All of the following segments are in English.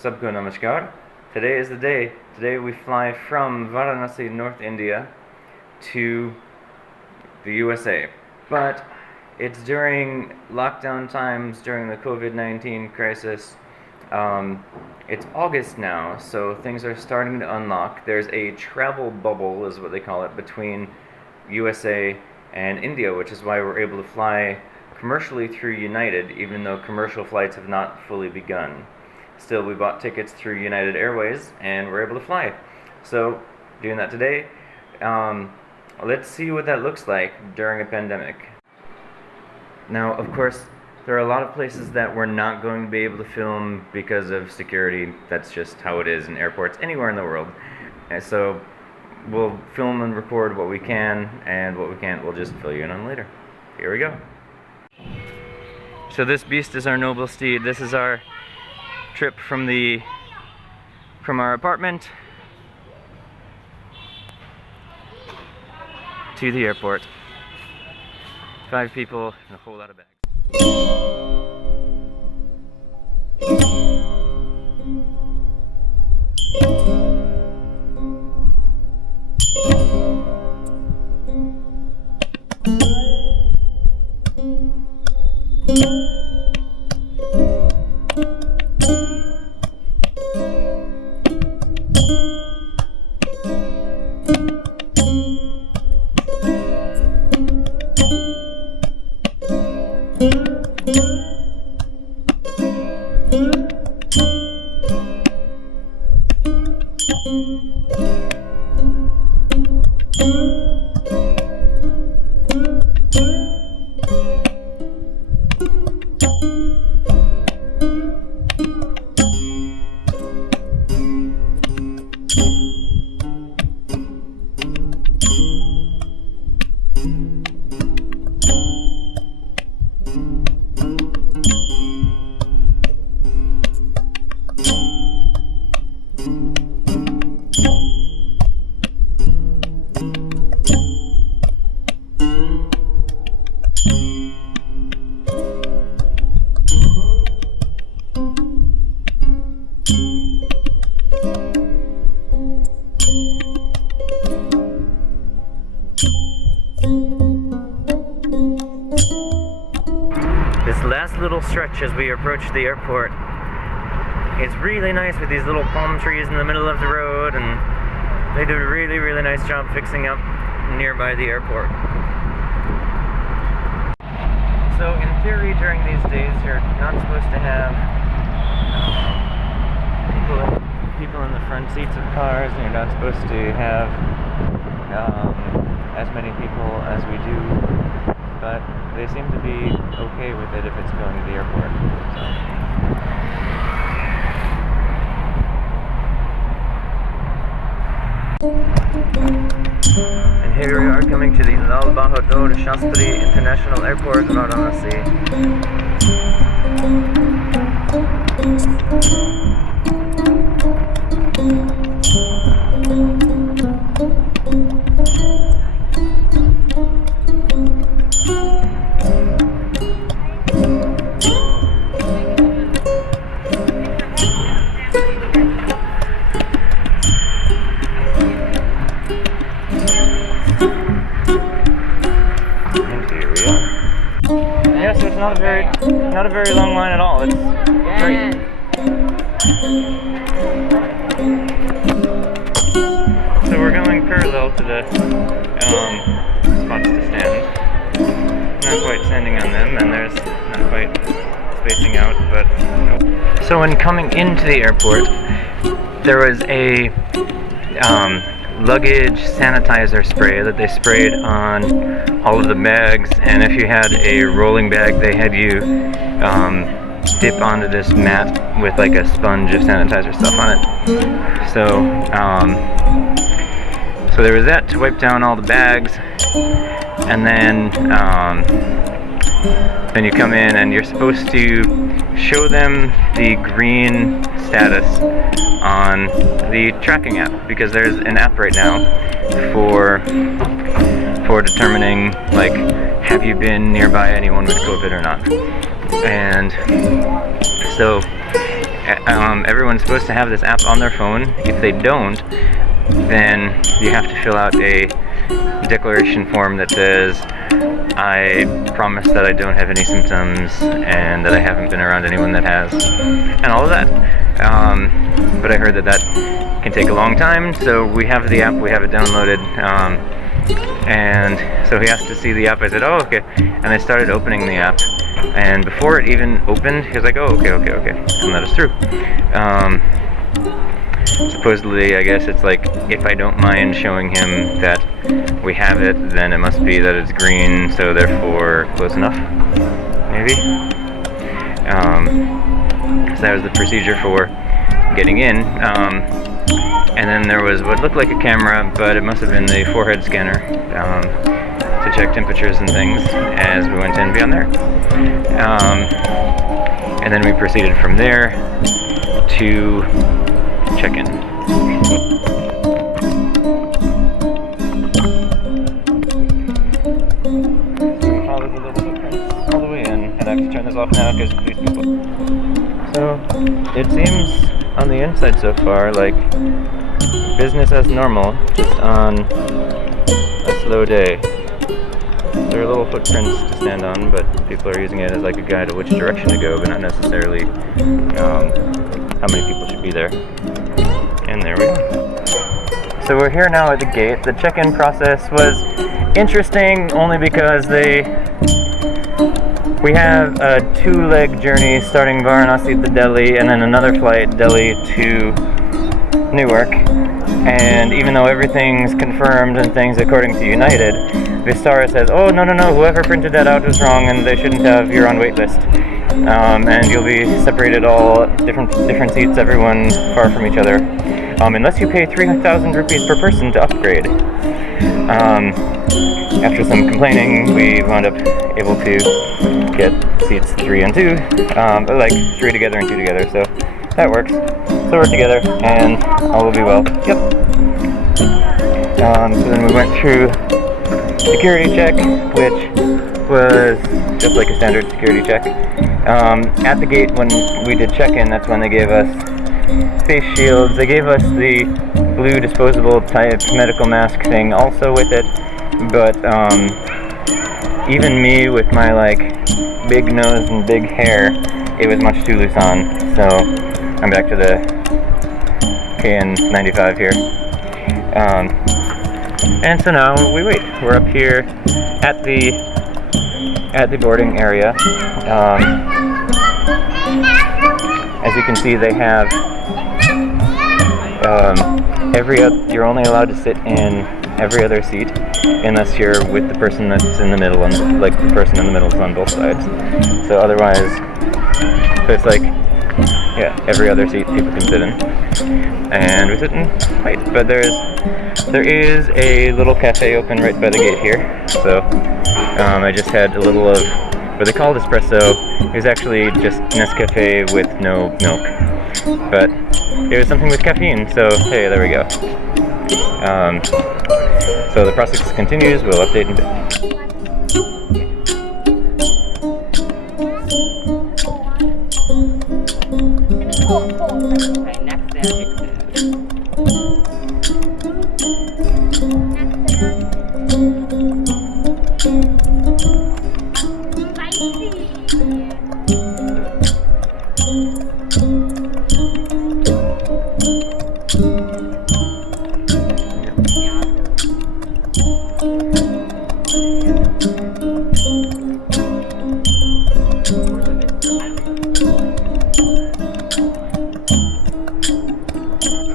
Sabko Namaskar. Today is the day. Today we fly from Varanasi, North India to the USA. But it's during lockdown times, during the COVID-19 crisis. It's August now, so things are starting to unlock. There's a travel bubble, is what they call it, between USA and India, which is why we're able to fly commercially through United, even though commercial flights have not fully begun. Still, we bought tickets through United Airways, and we're able to fly. So, doing that today. Let's see what that looks like during a pandemic. Now, of course, there are a lot of places that we're not going to be able to film because of security. That's just how it is in airports anywhere in the world. And so, we'll film and record what we can, and what we can't, we'll just fill you in on later. Here we go. So this beast is our noble steed. This is our trip from our apartment to the airport. 5 people and a whole lot of bags. This last little stretch as we approach the airport, it's really nice with these little palm trees in the middle of the road, and they did a really nice job fixing up nearby the airport. So in theory, during these days, you're not supposed to have people in the front seats of cars, and you're not supposed to have as many people as we do, but they seem to be okay with it if it's going to the airport. And here we are coming to the Lal Bahadur Shastri International Airport, Varanasi. Yeah, so it's not a very long line at all. It's great. So we're going parallel to the spots to stand. Not quite standing on them, and there's not quite spacing out, but nope. So when coming into the airport, there was a luggage sanitizer spray that they sprayed on all of the bags, and if you had a rolling bag, they had you dip onto this mat with like a sponge of sanitizer stuff on it. So there was that to wipe down all the bags, and then you come in and you're supposed to show them the green status on the tracking app, because there's an app right now for determining, like, have you been nearby anyone with COVID or not. And so everyone's supposed to have this app on their phone. If they don't, then you have to fill out a declaration form that says, I promise that I don't have any symptoms and that I haven't been around anyone that has, and all of that. But I heard that can take a long time, so we have the app, we have it downloaded, and so he asked to see the app. I said, oh, okay, and I started opening the app, and before it even opened, he was like, oh, okay, and let us through. Supposedly, I guess it's like, if I don't mind showing him that we have it, then it must be that it's green, so therefore close enough, maybe? So that was the procedure for getting in. And then there was what looked like a camera, but it must have been the forehead scanner to check temperatures and things as we went in beyond there. And then we proceeded from there to check-in. Follow the little footprints all the way in, and I have to turn this off now because these people. So it seems on the inside so far like business as normal, just on a slow day. There are little footprints to stand on, but people are using it as like a guide of which direction to go, but not necessarily how many people should be there. And there we are. So we're here now at the gate. The check-in process was interesting only because we have a 2-leg journey starting Varanasi to Delhi and then another flight Delhi to Newark. And even though everything's confirmed and things according to United, Vistara says, oh, no, whoever printed that out was wrong and they shouldn't have, you're on wait list. And you'll be separated all different seats, everyone far from each other. Unless you pay 3,000 rupees per person to upgrade. After some complaining, we wound up able to get seats 3 and 2, but like 3 together and 2 together, so that works. So we're together, and all will be well. Yep. So then we went through security check, which was just like a standard security check. At the gate when we did check-in, that's when they gave us face shields. They gave us the blue disposable type medical mask thing also with it, but even me with my like big nose and big hair, it was much too loose on, so I'm back to the KN95 here. And so now we wait. We're up here at the boarding area. As you can see, they have you're only allowed to sit in every other seat unless you're with the person that's in the middle, and like the person in the middle is on both sides. So otherwise, it's like, yeah, every other seat people can sit in. And we sit and wait. But there is a little cafe open right by the gate here. So I just had a little of what they called espresso. It was actually just Nescafe with no milk. But it was something with caffeine, so hey, there we go. So the process continues. We'll update in a bit.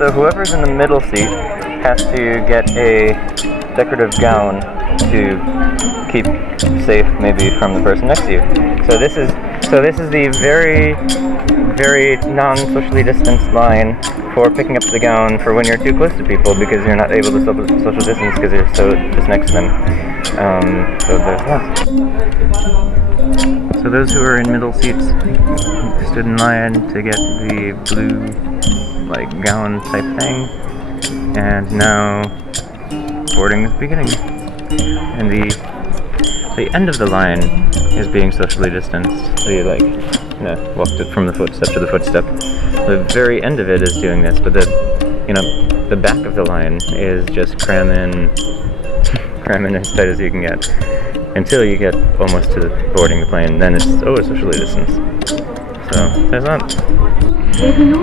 So whoever's in the middle seat has to get a decorative gown to keep safe, maybe, from the person next to you. So this is the very, very non-socially distanced line for picking up the gown for when you're too close to people, because you're not able to social distance because you're so just next to them. So there's that. So those who are in middle seats stood in line to get the blue, like, gown type thing, and now boarding is beginning, and the end of the line is being socially distanced. The walked it from the footstep to the footstep. The very end of it is doing this, but the back of the line is just cramming as tight as you can get until you get almost to boarding the plane. Then it's socially distanced. So there's that.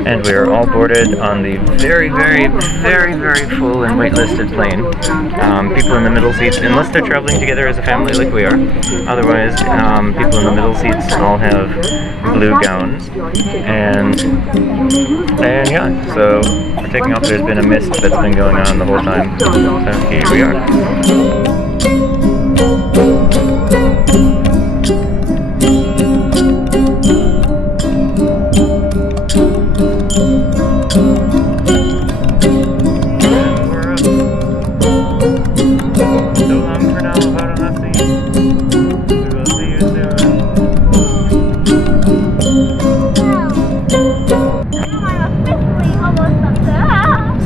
And we are all boarded on the very, very, very, very full and waitlisted plane. People in the middle seats, unless they're traveling together as a family like we are. Otherwise, people in the middle seats all have blue gowns. And yeah, so we're taking off. There's been a mist that's been going on the whole time. So here we are.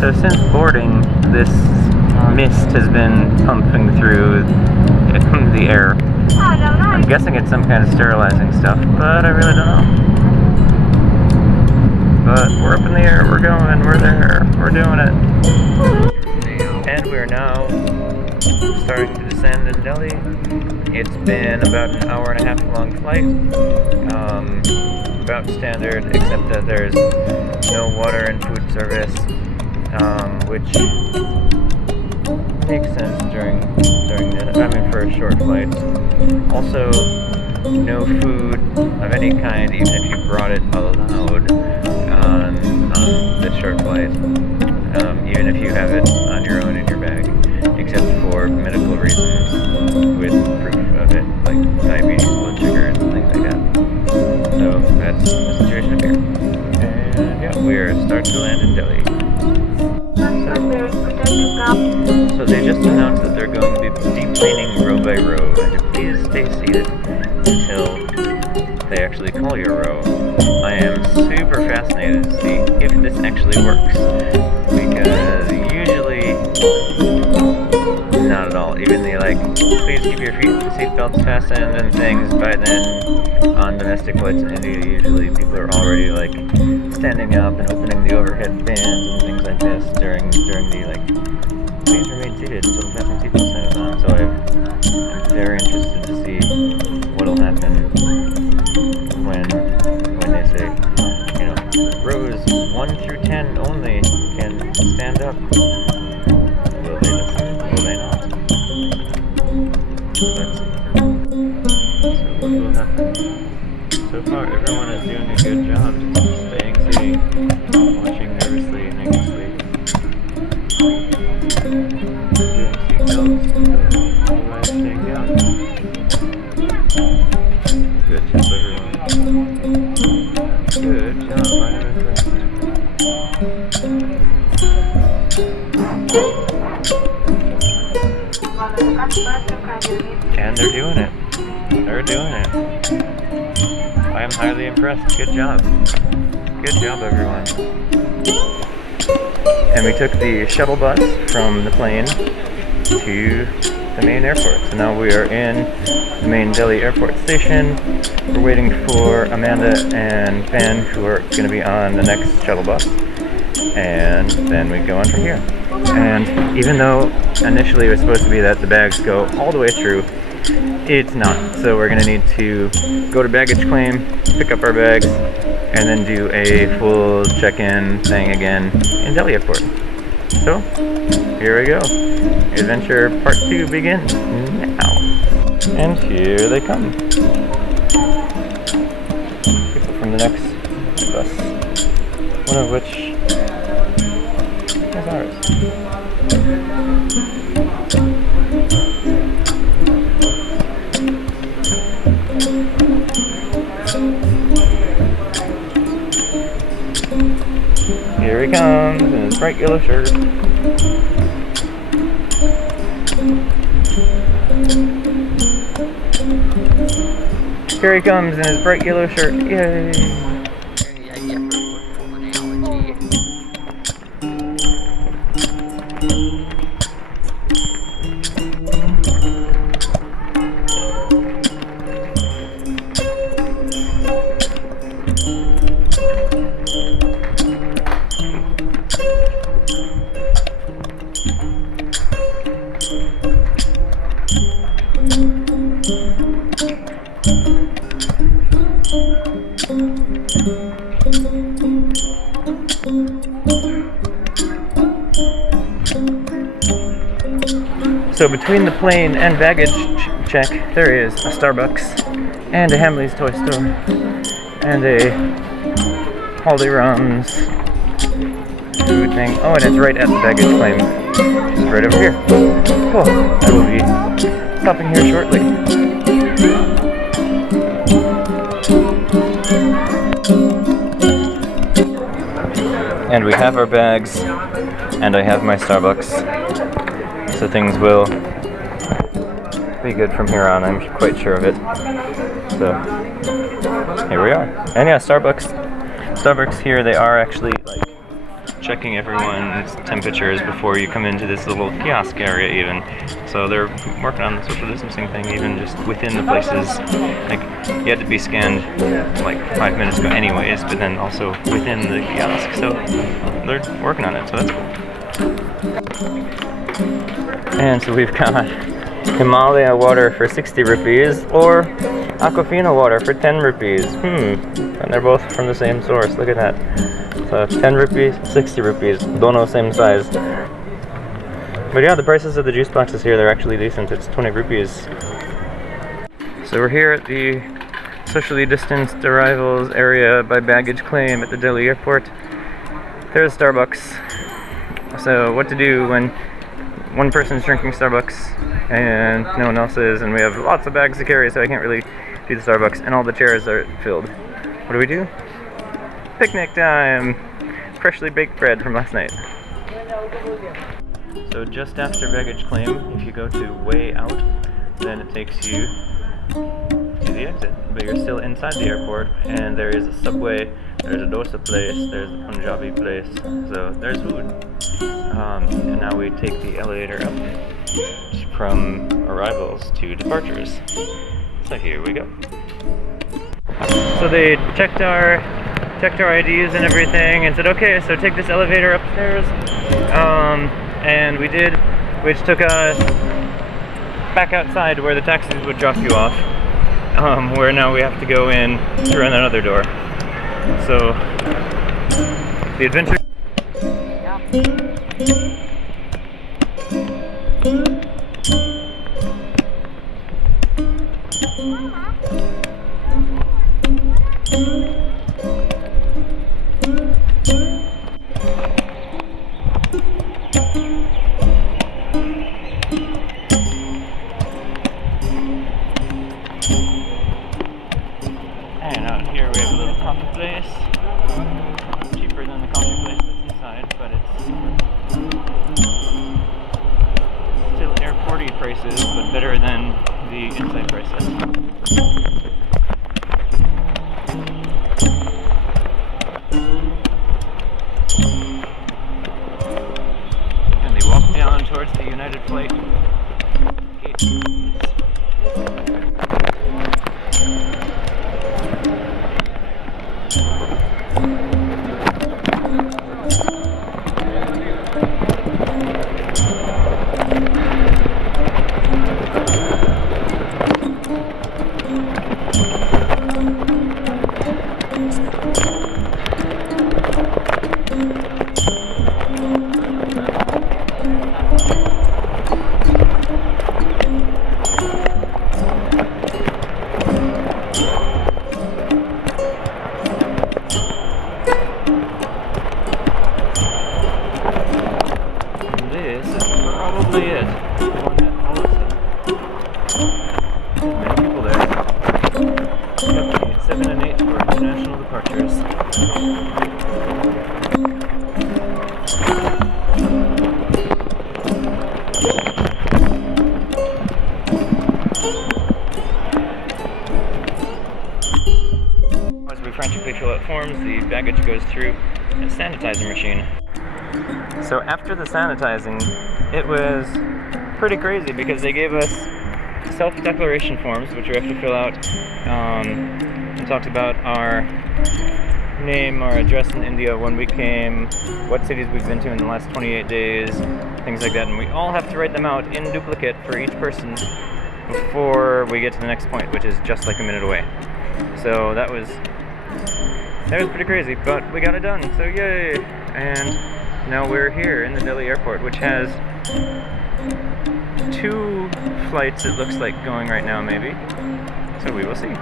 So since boarding, this mist has been pumping through the air. I'm guessing it's some kind of sterilizing stuff, but I really don't know. But we're up in the air, we're going, we're there, we're doing it. And we're now starting to descend in Delhi. It's been about an hour and a half long flight. About standard, except that there's no water and food service. Which makes sense for a short flight. Also, no food of any kind, even if you brought it allowed on this short flight. Even if you have it on your own in your bag, except for medical reasons with proof of it, like diabetes, blood sugar, and things like that. So that's the situation up here. And yeah, we're starting to land in Delhi. So they just announced that they're going to be deplaning row by row, and to please stay seated until they actually call your row. I am super fascinated to see if this actually works, because usually not at all. Even the please keep your seatbelts fastened and things. By then, on domestic flights in India, usually people are already standing up and opening the overhead bins and things like this during the please remain seated until the fasten seatbelt sign is on. So I'm very interested to see what'll happen when they say, rows 1 through 10 only can stand up. Will they listen? Will they not? Let's see. So what will happen? So far, everyone is doing a good job just staying seated, watching nervously and anxiously. Doing seatbelts, otherwise staying down. Good job, everyone. Good job, I am impressed. And they're doing it. They're doing it. I am highly impressed. Good job. Good job, everyone. And we took the shuttle bus from the plane to the main airport. So now we are in the main Delhi airport station. We're waiting for Amanda and Ben, who are going to be on the next shuttle bus. And then we go on from here. And even though initially it was supposed to be that the bags go all the way through, it's not. So we're going to need to go to baggage claim, pick up our bags, and then do a full check-in thing again in Delhi airport. So, here we go. Adventure part 2 begins now. And here they come. People from the next bus. One of which is ours. Here he comes in his bright yellow shirt. Here he comes in his bright yellow shirt. Yay! So between the plane and baggage check, there is a Starbucks and a Hamley's toy store and a Holly-Rom's food thing. Oh, and it's right at the baggage claim. It's right over here. Cool. I will be stopping here shortly. And we have our bags, and I have my Starbucks. So things will be good from here on, I'm quite sure of it. So, here we are. And yeah, Starbucks here, they are actually like checking everyone's temperatures before you come into this little kiosk area even. So they're working on the social distancing thing even just within the places. Like, you had to be scanned like 5 minutes ago anyways, but then also within the kiosk. So they're working on it, so that's cool. And so we've got Himalaya water for 60 rupees or Aquafina water for 10 rupees. And they're both from the same source. Look at that. So 10 rupees, 60 rupees. Dono same size. But yeah, the prices of the juice boxes here, they're actually decent. It's 20 rupees. So we're here at the socially distanced arrivals area by baggage claim at the Delhi airport. There's Starbucks. So what to do when one person's drinking Starbucks and no one else is, and we have lots of bags to carry, so I can't really do the Starbucks, and all the chairs are filled. What do? Picnic time! Freshly baked bread from last night. So just after baggage claim, if you go to way out, then it takes you to the exit. But you're still inside the airport, and there is a Subway, there's a dosa place, there's a Punjabi place, so there's food. And now we take the elevator up from arrivals to departures. So here we go. So they checked our IDs and everything and said, okay, so take this elevator upstairs. And we did, which took us back outside where the taxis would drop you off. Where now we have to go in through another door. So the adventure. And out here we have a little coffee place. Cheaper than the coffee place that's inside, but it's still airporty prices, but better than the inside prices. And they walk down towards the United Flight gate. Probably it. The one that follows it. Many people there. Yep, 7 and 8 for international departures. As we frantically fill out forms, the baggage goes through a sanitizer machine. So after the sanitizing, it was pretty crazy because they gave us self-declaration forms, which we have to fill out, and talked about our name our address in India, when we came, what cities we've been to in the last 28 days, things like that, and we all have to write them out in duplicate for each person before we get to the next point, which is just like a minute away. So that was pretty crazy, but we got it done, so yay! And now we're here in the Delhi airport, which has 2 flights, it looks like, going right now, maybe. So we will see.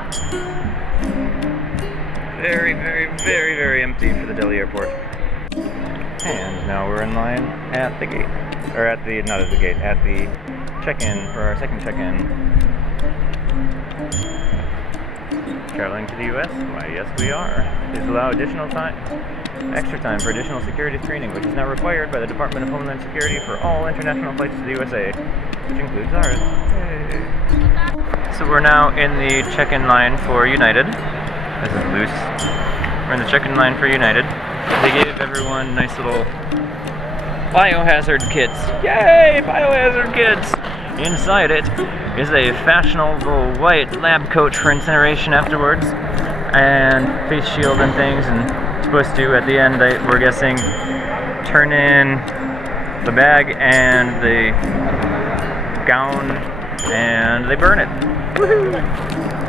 Very, very, very, very empty for the Delhi airport. And now we're in line at the gate. Or at the, not at the gate, at the check-in for our second check-in. Traveling to the US? Why, yes we are. Please allow extra time for additional security screening, which is now required by the Department of Homeland Security for all international flights to the USA, which includes ours. Yay. So we're now in the check-in line for United. This is loose. We're in the check-in line for United. They gave everyone nice little biohazard kits. Yay! Biohazard kits! Inside it is a fashionable white lab coat for incineration afterwards, and face shield and things, and supposed to, at the end, we're guessing, turn in the bag and the gown, and they burn it. Woohoo!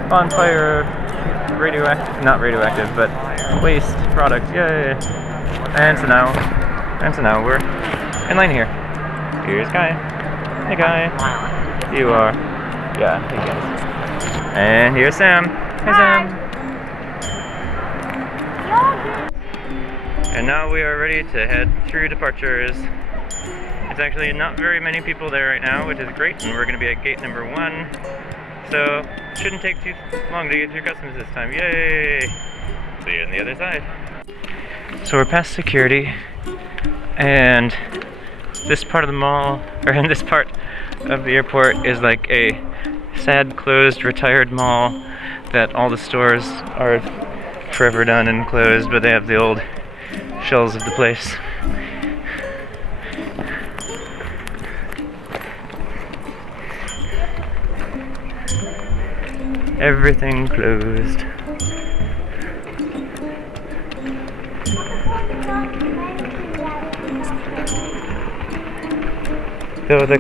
Bonfire, not radioactive, but waste product, yay! And so now we're in line here. Here's Guy. Hey Guy. You are. Yeah, he is. And here's Sam. Hey Sam. And now we are ready to head through departures. It's actually not very many people there right now, which is great, and we're going to be at gate number 1. So, it shouldn't take too long to get through customs this time. Yay! See you on the other side. So we're past security, and this part of the mall, or in this part of the airport, is like a sad, closed, retired mall that all the stores are forever done and closed, but they have the old shells of the place. Everything closed. So the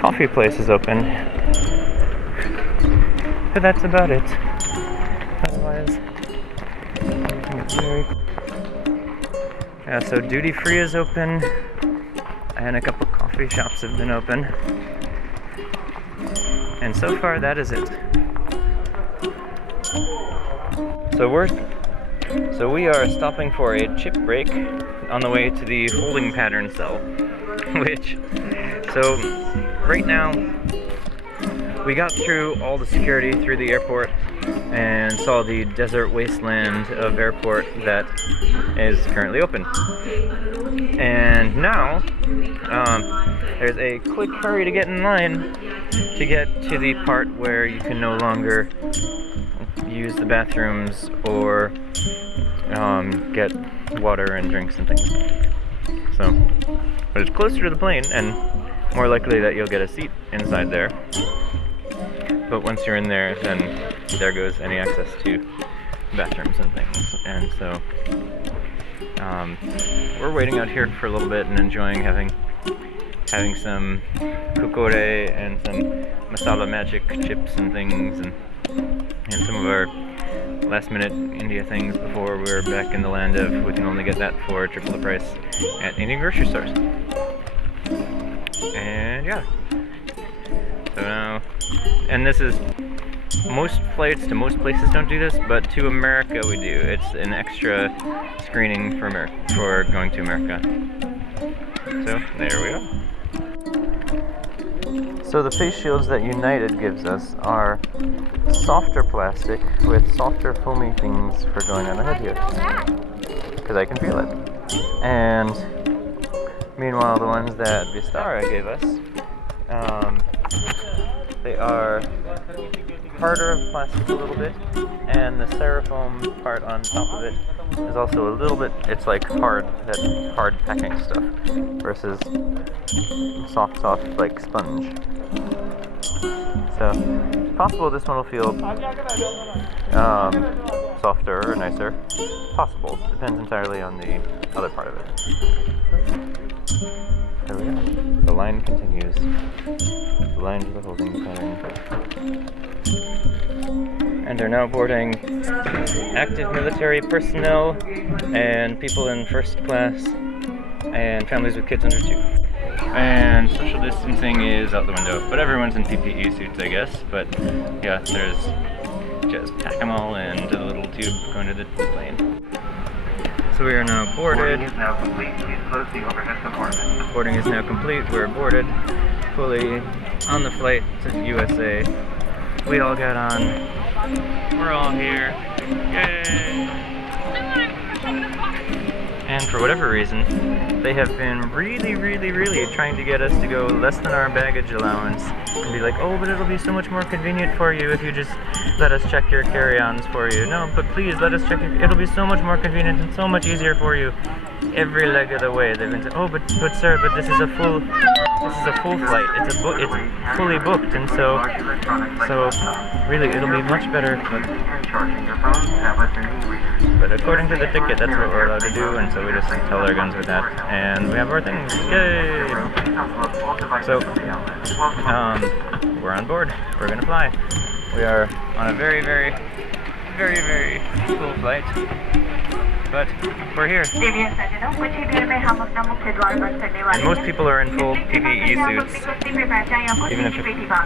coffee place is open. But that's about it. Otherwise, yeah, so duty free is open, and a couple coffee shops have been open. And so far, that is it. So we are stopping for a chip break on the way to the holding pattern cell. So right now, we got through all the security through the airport and saw the desert wasteland of airport that is currently open. And now, there's a quick hurry to get in line to get to the part where you can no longer use the bathrooms or get water and drinks and things. So, but it's closer to the plane and more likely that you'll get a seat inside there. But once you're in there, then there goes any access to bathrooms and things. And so, we're waiting out here for a little bit and enjoying having some kukore and some masala magic chips and things, and some of our last minute India things before we're back in the land of we can only get that for triple the price at Indian grocery stores. And yeah. So now, and this is, most flights to most places don't do this, but to America we do. It's an extra screening for going to America. So there we go. So the face shields that United gives us are softer plastic with softer foamy things for going on the head here, because I can feel it. And meanwhile, the ones that Vistara gave us, they are harder of plastic a little bit, and the styrofoam part on top of it is also a little bit, it's like hard packing stuff, versus soft like sponge. So it's possible this one will feel softer or nicer. Possible. Depends entirely on the other part of it. There we are. The line continues. The line to the holding pattern. And they're now boarding active military personnel and people in first class and families with kids under 2. And social distancing is out the window, but everyone's in PPE suits, I guess. But yeah, there's just pack them all into the little tube going to the plane. So we are now boarded. Boarding is now complete. Please close the overhead compartment. Boarding is now complete. We're boarded, fully on the flight to the USA. We all got on. We're all here. Yay! And for whatever reason, they have been really trying to get us to go less than our baggage allowance and be like, oh, but it'll be so much more convenient for you if you just let us check your carry-ons for you. No, but please let us check your, it'll be so much more convenient and so much easier for you every leg of the way. They've been saying, oh, but sir, but this is a full flight. It's fully booked, and so really it'll be much better. But according to the ticket, that's what we're allowed to do, and so we just tell our guns with that, and we have our things. Yay! So, we're on board. We're gonna fly. We are on a very cool flight, but we're here. And most people are in full PPE suits,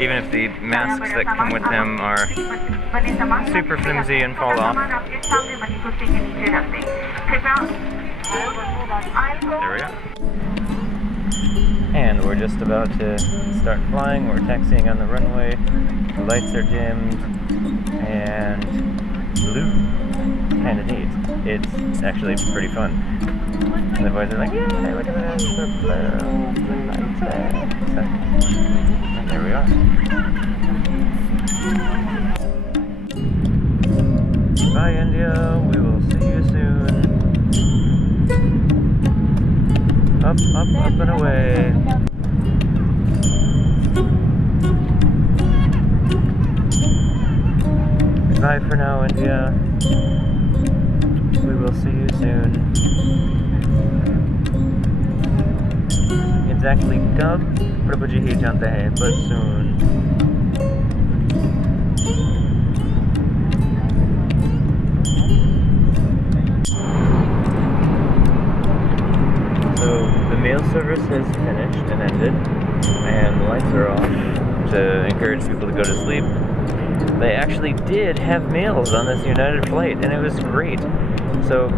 even if the masks that come with them are super flimsy and fall off. There we are. And we're just about to start flying. We're taxiing on the runway. The lights are dimmed and blue. Kind of neat. It's actually pretty fun. And the boys are like, yeah, look at that. The lights. And there we are. Bye, India. We will see you soon. Up and away. Goodbye for now, India. We will see you soon. Exactly कब प्रभु जी ही जानते हैं, but soon. So the mail service has finished and ended, and the lights are off to encourage people to go to sleep. They actually did have meals on this United flight, and it was great. So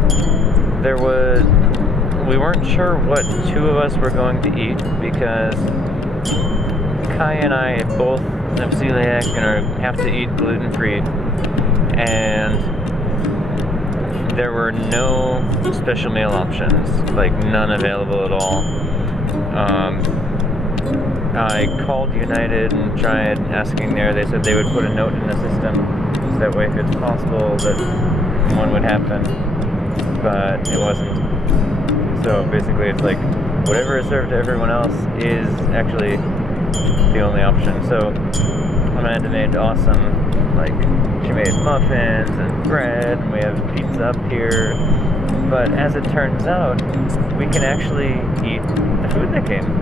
we weren't sure what 2 of us were going to eat because Kai and I both have celiac and have to eat gluten-free, and there were no special meal options, like none available at all. I called United and tried asking there. They said they would put a note in the system so that way if it's possible that one would happen, but it wasn't. So basically it's like whatever is served to everyone else is actually the only option. So Amanda made awesome, like she made muffins and bread, and we have pizza up here. But as it turns out, we can actually eat the food that came.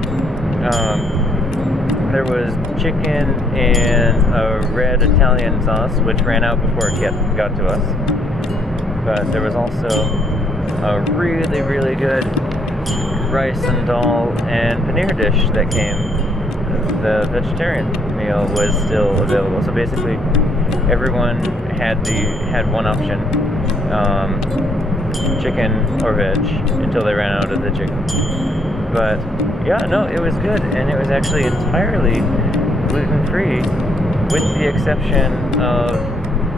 There was chicken and a red Italian sauce, which ran out before it got to us. But there was also a really good rice and dal and paneer dish that came. The vegetarian meal was still available. So basically, everyone had one option, chicken or veg, until they ran out of the chicken. But yeah, no, it was good, and it was actually entirely gluten-free, with the exception of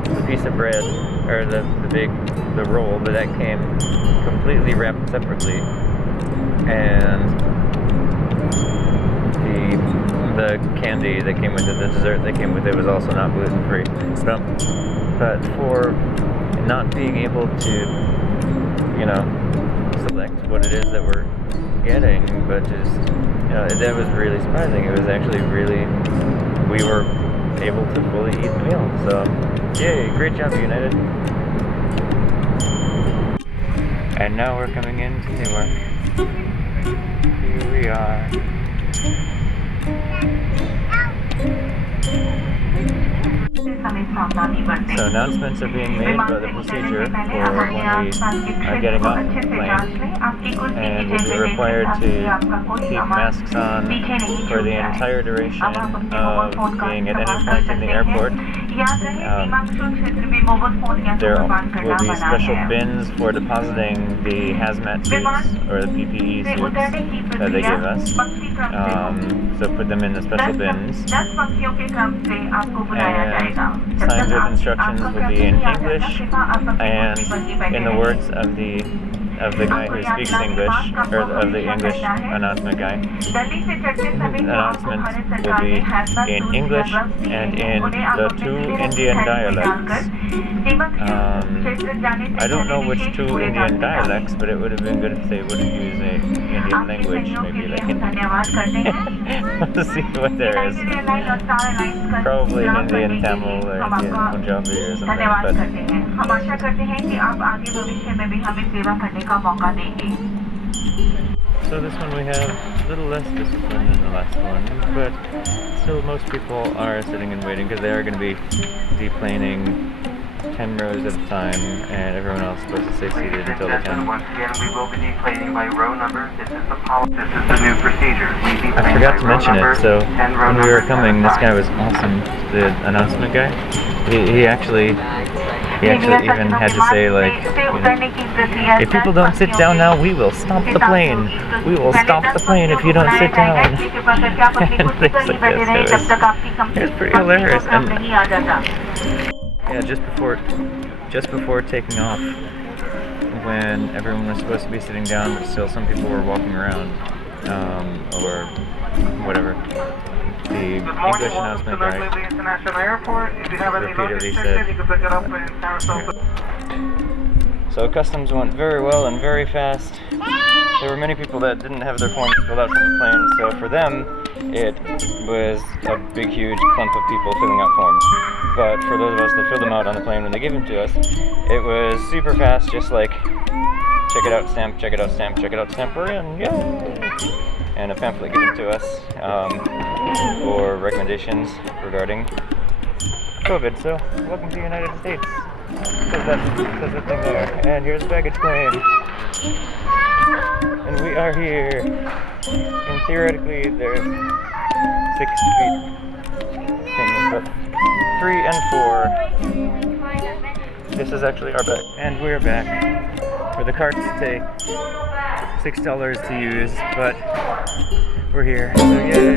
the piece of bread, or the roll, but that came completely wrapped separately, and the candy that came with it, the dessert that came with it, was also not gluten-free. But for not being able to, select what it is that we're getting, but just, that was really surprising. It was actually really we were able to fully eat the meal. So, yay, great job, United. And now we're coming into Newark. Here we are. So announcements are being made about the procedure for when we are getting off the plane, and we'll be required to keep masks on for the entire duration of being at any point in the airport. There will be special bins for depositing the hazmat suits, or the PPE suits that they give us. So put them in the special bins. And signs with instructions will be in English and in the words of the guy who speaks English, or of the English announcement guy. Announcements will be in English and in the two Indian dialects. I don't know which two Indian dialects, but it would have been good if they would have used an Indian language, maybe like Hindi. Let's see what there is. Probably Hindi and Tamil or Hindi and Punjabi or something. हम आशा करते हैं कि आप आगे भविष्य में भी हमें सेवा करने का मौका देंगे. So this one we have a little less discipline than the last one, but still most people are sitting and waiting because they are going to be deplaning 10 rows at a time, and everyone else is supposed to stay seated until the 10. Once again, we will be deplaning by row number. This is the new procedure. I forgot to mention it, so when we were coming, this guy was awesome, the announcement guy. He actually even had to say, like, if people don't sit down now, we will stop the plane. We will stop the plane if you don't sit down. And things like this. It was pretty hilarious. And yeah, just before taking off, when everyone was supposed to be sitting down, but still some people were walking around, or whatever. The English announcement guy repeatedly said, so customs went very well and very fast. There were many people that didn't have their forms filled out from the plane, so for them it was a big huge clump of people filling out forms. But for those of us that filled them out on the plane when they gave them to us, it was super fast, just like check it out, stamp, check it out, stamp, check it out, stamp, we're in, yay! And a pamphlet given to us for recommendations regarding COVID. So, welcome to the United States. Says that thing there. And here's the baggage claim. And we are here. And theoretically, there's 6 things, but 3 and 4. This is actually our bag. And we're back. Where the carts take $6 to use, but we're here. So yay!